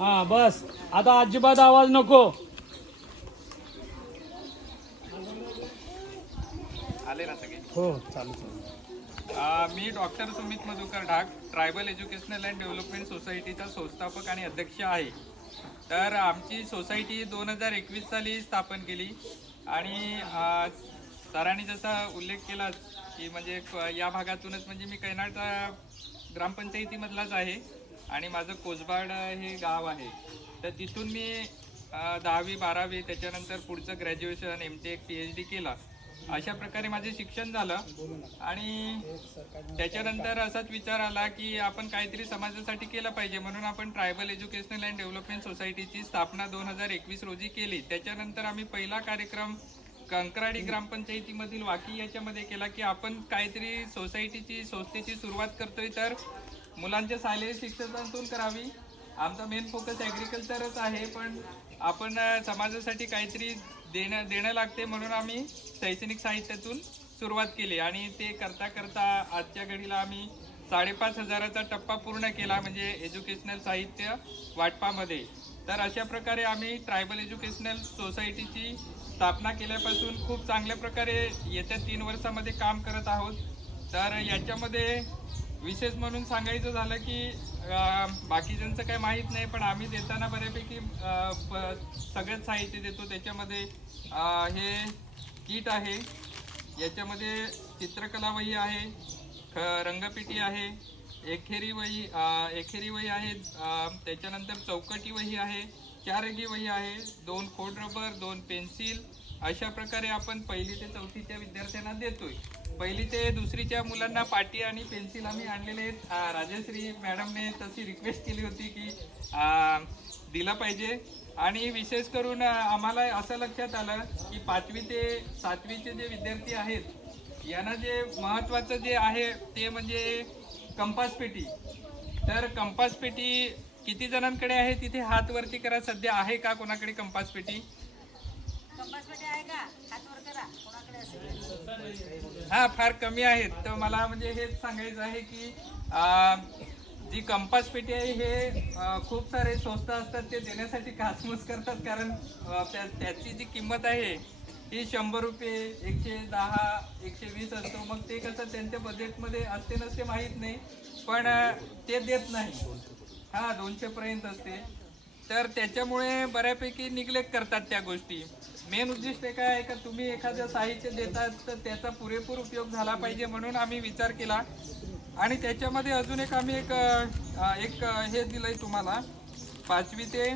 हा बस, आता अजिबात आवाज नको. आले ना सगळे. हो चालू चालू. मी डॉक्टर सुमित मधुकर ढाक, ट्रायबल एज्युकेशनल अँड डेव्हलपमेंट सोसायटीचा संस्थापक आणि अध्यक्ष आहे. तर आमची सोसायटी 2021 साली स्थापन केली आणि सरांनी जसा उल्लेख केला की म्हणजे या भागातूनच, म्हणजे मी कैनाड ग्रामपंचायतीमधलाच आहे आणि माझं कोसबाड हे गाव आहे. तर तिथून मी 10वी 12वी त्याच्यानंतर पुढचं ग्रॅज्युएशन MTech PhD केला. अशा प्रकारे माझे शिक्षण झालं आणि त्याच्यानंतर असाच विचार आला की आपण काहीतरी समाजासाठी केलं पाहिजे, म्हणून आपण ट्रायबल एज्युकेशनल अँड डेव्हलपमेंट सोसायटीची स्थापना 2021 रोजी केली. त्याच्यानंतर आम्ही पहिला कार्यक्रम कंकराडी ग्रामपंचायतीमधील वाकी याच्यामध्ये केला की आपण काहीतरी सोसायटीची संस्थेची सुरुवात करतोय तर मुलांच्या शालेय शिक्षणातून करावी. आमचा मेन फोकस ॲग्रिकल्चरच आहे, पण आपण समाजासाठी काहीतरी देणं लागते म्हणून आम्ही शैक्षणिक साहित्यातून सुरुवात केली आणि ते करता करता आजच्या घडीला आम्ही 5,500चा टप्पा पूर्ण केला, म्हणजे एज्युकेशनल साहित्य वाटपामध्ये. तर अशा प्रकारे आम्ही ट्रायबल एज्युकेशनल सोसायटीची स्थापना केल्यापासून खूप चांगल्या प्रकारे येत्या 3 वर्षामध्ये काम करत आहोत. तर याच्यामध्ये विशेष म्हणून सांगायचं झालं की बाकीच्यांचं काही माहीत नाही, पण आम्ही देताना बऱ्यापैकी सगळंच साहित्य देतो. त्याच्यामध्ये हे किट आहे, याच्यामध्ये चित्रकला वही आहे, रंगपेटी आहे, एखेरी वही आहे, त्याच्यानंतर चौकटी वही आहे, 4 रंगी वही आहे, 2 खोड रबर, 2 पेन्सिल. अशा प्रकारे आपण 1ली ते 4थीच्या विद्यार्थ्यांना देतोय. 1ली ते 2रीच्या मुलांना पाटी आणि पेन्सिल आम्ही आणलेले आहेत. राजश्री मॅडमने तशी रिक्वेस्ट केली होती की दिला पाहिजे. आणि विशेष करून आम्हाला असं लक्षात आलं की 5वी ते 7वीचे जे विद्यार्थी आहेत यांना जे महत्त्वाचं जे आहे ते म्हणजे कंपास पेटी. तर कंपास पेटी किती जणांकडे आहे तिथे हात वरती करा. सध्या आहे का कोणाकडे कंपास पेटी? हा, फार कमी आहेत. तर मला म्हणजे हेच सांगायचं आहे की जी कंपास पेटी आहे हे खूप सारे संस्था असतात ते देण्यासाठी कासमूस करतात, कारण त्याची जी किंमत आहे ही 100 रुपये, 110, 120 असतो. मग ते कसं त्यांच्या बजेटमध्ये असते नसते माहीत नाही, पण ते देत नाही. हा, 200 पर्यंत असते. तर त्याच्यामुळे बऱ्यापैकी निग्लेक्ट करतात त्या गोष्टी. मेन उद्दिष्ट काय आहे का तुम्ही एखादं साहित्य देतात तर त्याचा पुरेपूर उपयोग झाला पाहिजे, म्हणून आम्ही विचार केला. आणि त्याच्यामध्ये अजून एक आम्ही एक हे दिलंय तुम्हाला 5वी ते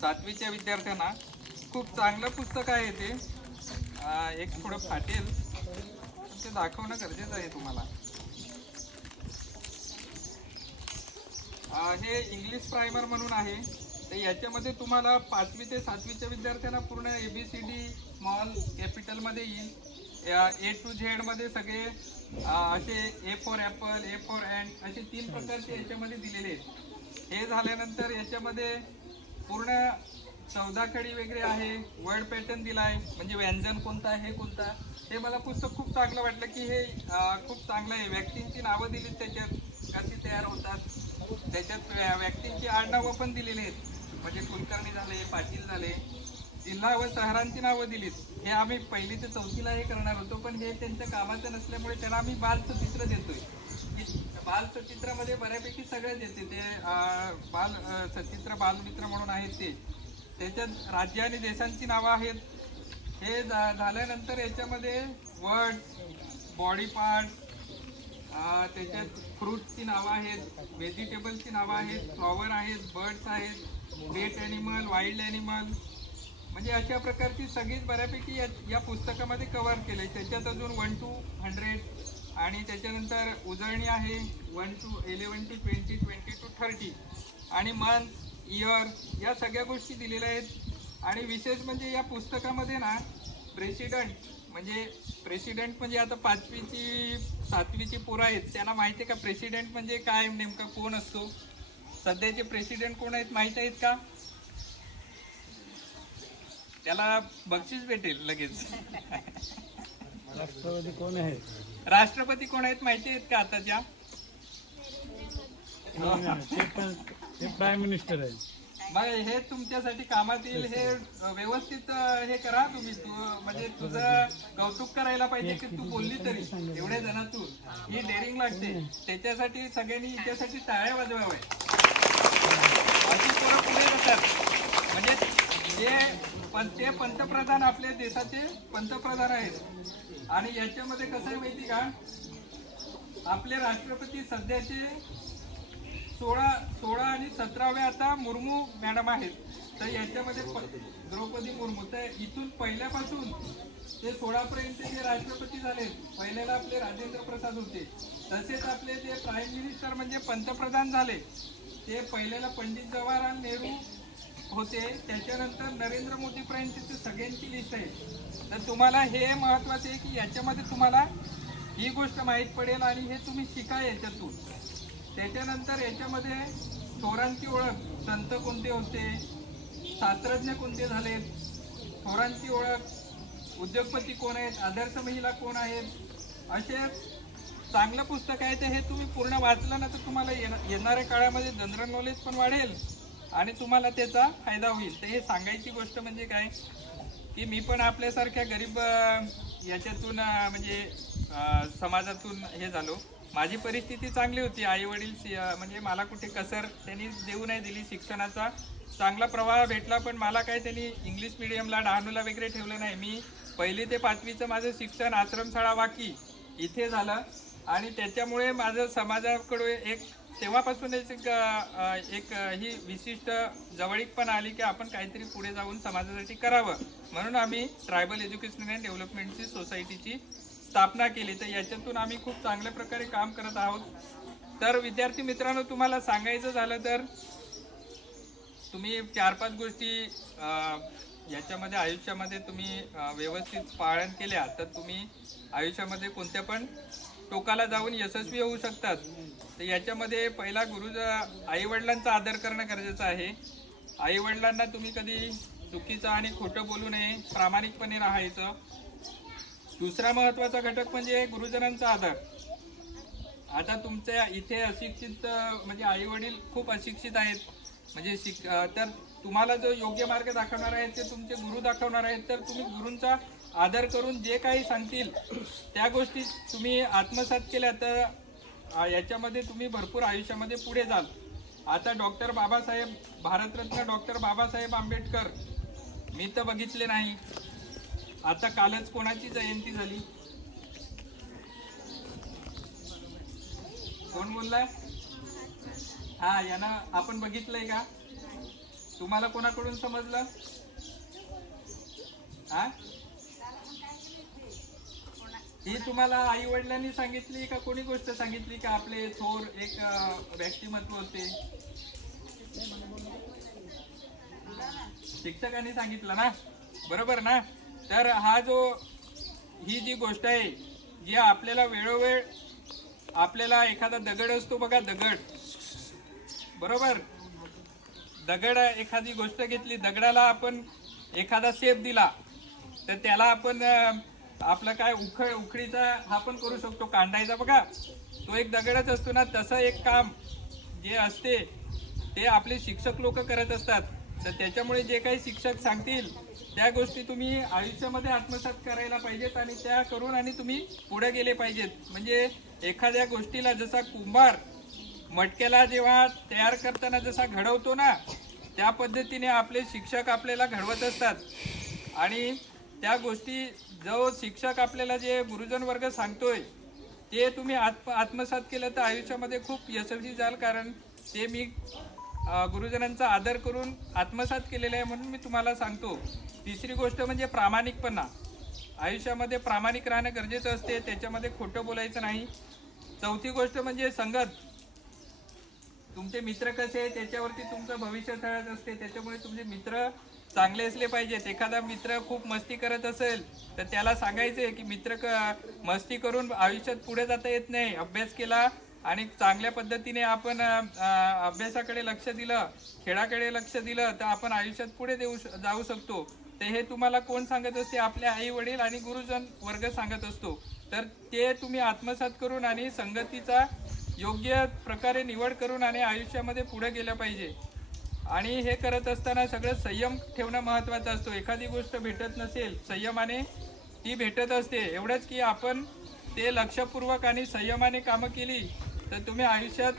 7वीच्या विद्यार्थ्यांना. खूप चांगलं पुस्तक आहे ते. एक थोडं फाटेल पण ते दाखवणं गरजेचं आहे तुम्हाला. हे इंग्लिश प्रायमर म्हणून आहे. तर याच्यामध्ये तुम्हाला 5वी ते 7वीच्या विद्यार्थ्यांना पूर्ण ABCD स्मॉल कॅपिटलमध्ये येईल. A to Z मध्ये सगळे असे A for Apple, A for ॲन्ट असे 3 प्रकारचे याच्यामध्ये दिलेले आहेत. हे झाल्यानंतर याच्यामध्ये पूर्ण 14 खडी वगैरे आहे. वर्ड पॅटर्न दिला आहे, म्हणजे व्यंजन कोणतं आहे कोणता. हे मला पुस्तक खूप चांगलं वाटलं की हे खूप चांगलं आहे. व्यक्तींची नावं दिलीत त्याच्यात, कशी तयार होतात. त्याच्यात व्यक्तींची आडनावं पण दिलेली आहेत, म्हणजे कुलकर्णी झाले, पाटील झाले, जिल्हा व शहरांची नावं दिलीत. हे आम्ही 1ली ते 4थीला हे करणार होतो, पण हे त्यांच्या कामाचं नसल्यामुळे त्यांना आम्ही बालसचित्र देतोय. बालसचित्रामध्ये बऱ्यापैकी सगळेच येते. ते सचित्र बालमित्र म्हणून आहेत ते. त्याच्यात राज्य आणि देशांची नावं आहेत. हे झाल्यानंतर याच्यामध्ये वर्ड, बॉडी पार्ट, त्याच्यात फ्रूटची नावं आहेत, व्हेजिटेबलची नावं आहेत, फ्लॉवर आहेत, बर्ड्स आहेत, पेट ॲनिमल, वाईल्ड ॲनिमल, म्हणजे अशा प्रकारची सगळीच बऱ्यापैकी या पुस्तकामध्ये कव्हर केलं आहे. त्याच्यात अजून 1 to 100 आणि त्याच्यानंतर उजळणी आहे 1 to 11 to 20, 20 to 30 आणि मंथ, इयर या सगळ्या गोष्टी दिलेल्या आहेत. आणि विशेष म्हणजे या पुस्तकामध्ये ना प्रेसिडेंट म्हणजे आता 5वीची 7वीची पोरं आहेत त्यांना माहिती आहे का प्रेसिडेंट म्हणजे काय, नेमका कोण असतो? सध्याचे प्रेसिडेंट कोण आहेत माहीत आहेत का? त्याला बक्षीस भेटेल लगेच. राष्ट्रपती कोण आहेत? राष्ट्रपती कोण आहेत माहिती आहेत का आताच्या? हे प्राईम मिनिस्टर आहे. मग हे तुमच्यासाठी कामात येईल, हे व्यवस्थित हे करा तुम्ही. म्हणजे तुझं कौतुक करायला पाहिजे की तू बोलली तरी एवढ्या जणातून ही डेअरिंग लागते. त्याच्यासाठी सगळ्यांनी हिच्यासाठी टाळ्या वाजवाव्या. अशी पोरं पुढे जातात. म्हणजे ते पंतप्रधान आपल्या देशाचे पंतप्रधान आहेत. आणि याच्यामध्ये कसं आहे माहिती का, आपले राष्ट्रपती सध्याचे 16 आणि 17व्या आता मुर्मू मॅडम आहेत. तर याच्यामध्ये द्रौपदी मुर्मू. तर इथून पहिल्यापासून ते 16 पर्यंत जे राष्ट्रपती झाले, पहिल्याला आपले राजेंद्र प्रसाद होते. तसेच आपले जे प्राईम मिनिस्टर म्हणजे पंतप्रधान झाले ते पहिल्याला पंडित जवाहरलाल नेहरू होते. त्याच्यानंतर नरेंद्र मोदी पर्यंतची सगळ्यांची लिस्ट आहे. तर तुम्हाला हे महत्वाचं आहे की याच्यामध्ये तुम्हाला ही गोष्ट माहीत पडेल आणि हे तुम्ही शिका याच्यातून. त्याच्यानंतर याच्यामध्ये थोरांची ओळख, संत कोणते होते, शास्त्रज्ञ कोणते झालेत, थोरांची ओळख, उद्योगपती कोण आहेत, आदर्श महिला कोण आहेत, असे चांगलं पुस्तक आहे. ते हे तुम्ही पूर्ण वाचलं ना तर तुम्हाला येणाऱ्या काळामध्ये जनरल नॉलेज पण वाढेल आणि तुम्हाला त्याचा फायदा होईल. तर हे सांगायची गोष्ट म्हणजे काय की मी पण आपल्यासारख्या गरीब याच्यातून म्हणजे समाजातून हे झालो. माझी परिस्थिती चांगली होती. आई वडील म्हणजे मला कुठे कसर त्यांनी देऊ नाही दिली. शिक्षणाचा चांगला प्रवाह भेटला, पण मला काय त्यांनी इंग्लिश मिडियमला डहाणूला वगैरे ठेवलं नाही. मी 1ली ते 5वीचं माझं शिक्षण आश्रमशाळा वाकी इथे झालं. आणि त्याच्यामुळे माझं समाजाकडे एक तेव्हापासूनच एक ही विशिष्ट जवळीक पण आली की आपण काहीतरी पुढे जाऊन समाजासाठी करावं. म्हणून आम्ही ट्रायबल एज्युकेशन अँड डेव्हलपमेंटची सोसायटीची स्थापना केली. तर याच्यातून आम्ही खूप चांगल्या प्रकारे काम करत आहोत. तर विद्यार्थी मित्रांनो, तुम्हाला सांगायचं झालं तर तुम्ही 4-5 गोष्टी याच्यामध्ये आयुष्यामध्ये तुम्ही व्यवस्थित पालन केल्या तर तुम्ही आयुष्यामध्ये कोणत्या पण टोकाला जाऊन यशस्वी होऊ शकतात. तर याच्यामध्ये पहिला आईवडिलांचा आदर करणं गरजेचं आहे. आईवडिलांना तुम्ही कधी चुकीचं आणि खोटं बोलू नये, प्रामाणिकपणे राहायचं. दुसरा महत्त्वाचा घटक म्हणजे गुरुजनांचा आदर. आता तुमच्या इथे अशिक्षित म्हणजे आई वडील खूप अशिक्षित आहेत, म्हणजे तर तुम्हाला जो योग्य मार्ग दाखवणार आहेत ते तुमचे गुरु दाखवणार आहेत. तर तुम्ही गुरूंचा आदर करून जे काही सांगतील त्या गोष्टी तुम्ही आत्मसात केल्या तर याच्यामध्ये तुम्ही भरपूर आयुष्यामध्ये पुढे जाल. आता भारतरत्न डॉक्टर बाबासाहेब आंबेडकर मी तर बघितले नाही. आता कालच कोणाची जयंती झाली, कोण बोललाय? हा, यांना आपण बघितलंय का? तुम्हाला कोणाकडून समजलं? हा, ही तुम्हाला आई वडिलांनी सांगितली का कोणी गोष्ट सांगितली का आपले थोर एक व्यक्तिमत्व होते? शिक्षकांनी सांगितलं ना, बरोबर ना? तर ही जी गोष्ट आहे जी आपल्याला वेळोवेळ आपल्याला एखादा दगड असतो बघा, दगड, बरोबर, दगड एखादी गोष्ट घेतली, दगडाला आपण एखादा शेप दिला तर त्याला आपण आपलं काय उखळीचा हा पण करू शकतो, कांडायचा बघा, तो एक दगडच असतो ना. तसं एक काम जे असते ते आपले शिक्षक लोक करत असतात. तर त्याच्यामुळे जे काही शिक्षक सांगतील त्या गोष्टी तुम्ही आयुष्यामध्ये आत्मसात करायला पाहिजेत आणि त्या करून आणि तुम्ही पुढे गेले पाहिजेत. म्हणजे एखाद्या गोष्टीला जसा कुंभार मटक्याला जेव्हा तयार करताना जसा घडवतो ना, त्या पद्धतीने आपले शिक्षक आपल्याला घडवत असतात. आणि त्या गोष्टी जो शिक्षक आपल्याला जे गुरुजन वर्ग सांगतोय ते तुम्ही आत्मसात केलं तर आयुष्यामध्ये खूप यशस्वी जाल. कारण ते मी गुरुजनांचा आदर करून आत्मसात केलेलं आहे म्हणून मी तुम्हाला सांगतो. तिसरी गोष्ट म्हणजे प्रामाणिकपणा. आयुष्यामध्ये प्रामाणिक राहणं गरजेचं असते, त्याच्यामध्ये खोटं बोलायचं नाही. चौथी गोष्ट म्हणजे संगत. तुमचे मित्र कसे आहेत त्याच्यावरती तुमचं भविष्य ठरत असते. त्याच्यामुळे तुमचे मित्र चांगले असले पाहिजेत. एखादा मित्र खूप मस्ती करत असेल तर त्याला सांगायचे की मित्र मस्ती करून आयुष्यात पुढे जाता येत नाही. अभ्यास केला आणि चांगल्या पद्धतीने आपण अभ्यासाकडे लक्ष दिलं, खेळाकडे लक्ष दिलं तर आपण आयुष्यात पुढे जाऊ शकतो. तर हे तुम्हाला कोण सांगत असते? आपले आई वडील आणि गुरुजन वर्ग सांगत असतो. तर ते तुम्ही आत्मसात करून आणि संगतीचा योग्य प्रकारे निवड करून आणि आयुष्यामध्ये पुढे गेलं पाहिजे. आणि हे करत असताना सगळं संयम ठेवणं महत्त्वाचं असतो. एखादी गोष्ट भेटत नसेल संयमाने ती भेटत असते. एवढंच की आपण ते लक्षपूर्वक आणि संयमाने कामं केली तर तुम्ही आयुष्यात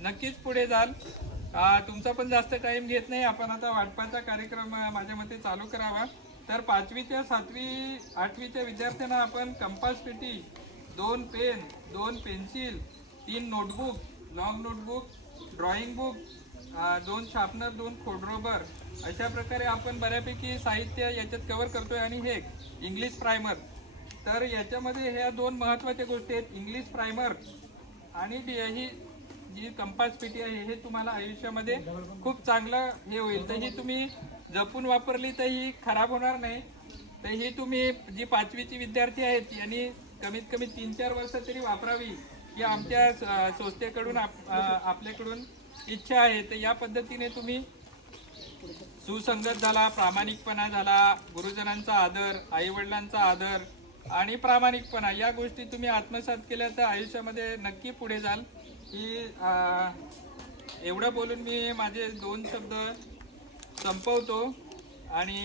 नक्कीच पुढे जाल. तुमचा पण जास्त टाईम घेत नाही. आपण आता वाटपाचा कार्यक्रम माझ्या मते चालू करावा. तर 5वीच्या 7वी 8वीच्या विद्यार्थ्यांना आपण कंपास पेटी, 2 pen, 2 pencil, 3 notebook, long notebook, drawing book, 2 sharpener, 2 खोडरबर अशा प्रकारे आपण बऱ्यापैकी साहित्य याच्यात कव्हर करतोय. आणि हे इंग्लिश प्रायमर, तर याच्यामध्ये ह्या 2 महत्त्वाच्या गोष्टी आहेत. इंग्लिश प्रायमर आणि ही जी कंपास पेटी आहे हे तुम्हाला आयुष्यामध्ये खूप चांगलं हे होईल. तर ही तुम्ही जपून वापरली तर ही खराब होणार नाही. तर ही तुम्ही जी 5वीची विद्यार्थी आहेत यांनी कमीत कमी 3-4 वर्ष तरी वापरावी ही आमच्या संस्थेकडून आपल्याकडून इच्छा आहे. तर या पद्धतीने तुम्ही सुसंगत झाला, प्रामाणिकपणा झाला, गुरुजनांचा आदर, आईवडिलांचा आदर आणि प्रामाणिकपणा या गोष्टी तुम्ही आत्मसात केल्या तर आयुष्यामध्ये नक्की पुढे जाल. ही एवढं बोलून मी माझे 2 शब्द संपवतो. आणि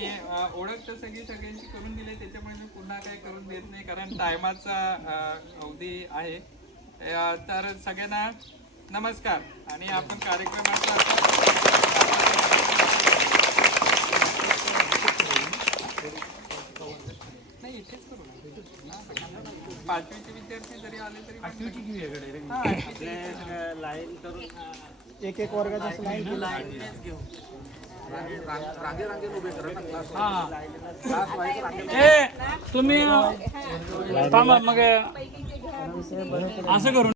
ओळख तर सगळ्यांची करून दिली, त्याच्यामुळे मी पुन्हा काही करून देत नाही कारण टायमाचा अवधी आहे. तर सगळ्यांना नमस्कार. आणि आपण कार्यक्रमाचा नाही इथेच करू. 5वीचे विद्यार्थी जरी आले तरी लाईन करून एक वर्गाचा लाईनच घेऊ. तुम्ही थांबा मग असं करू.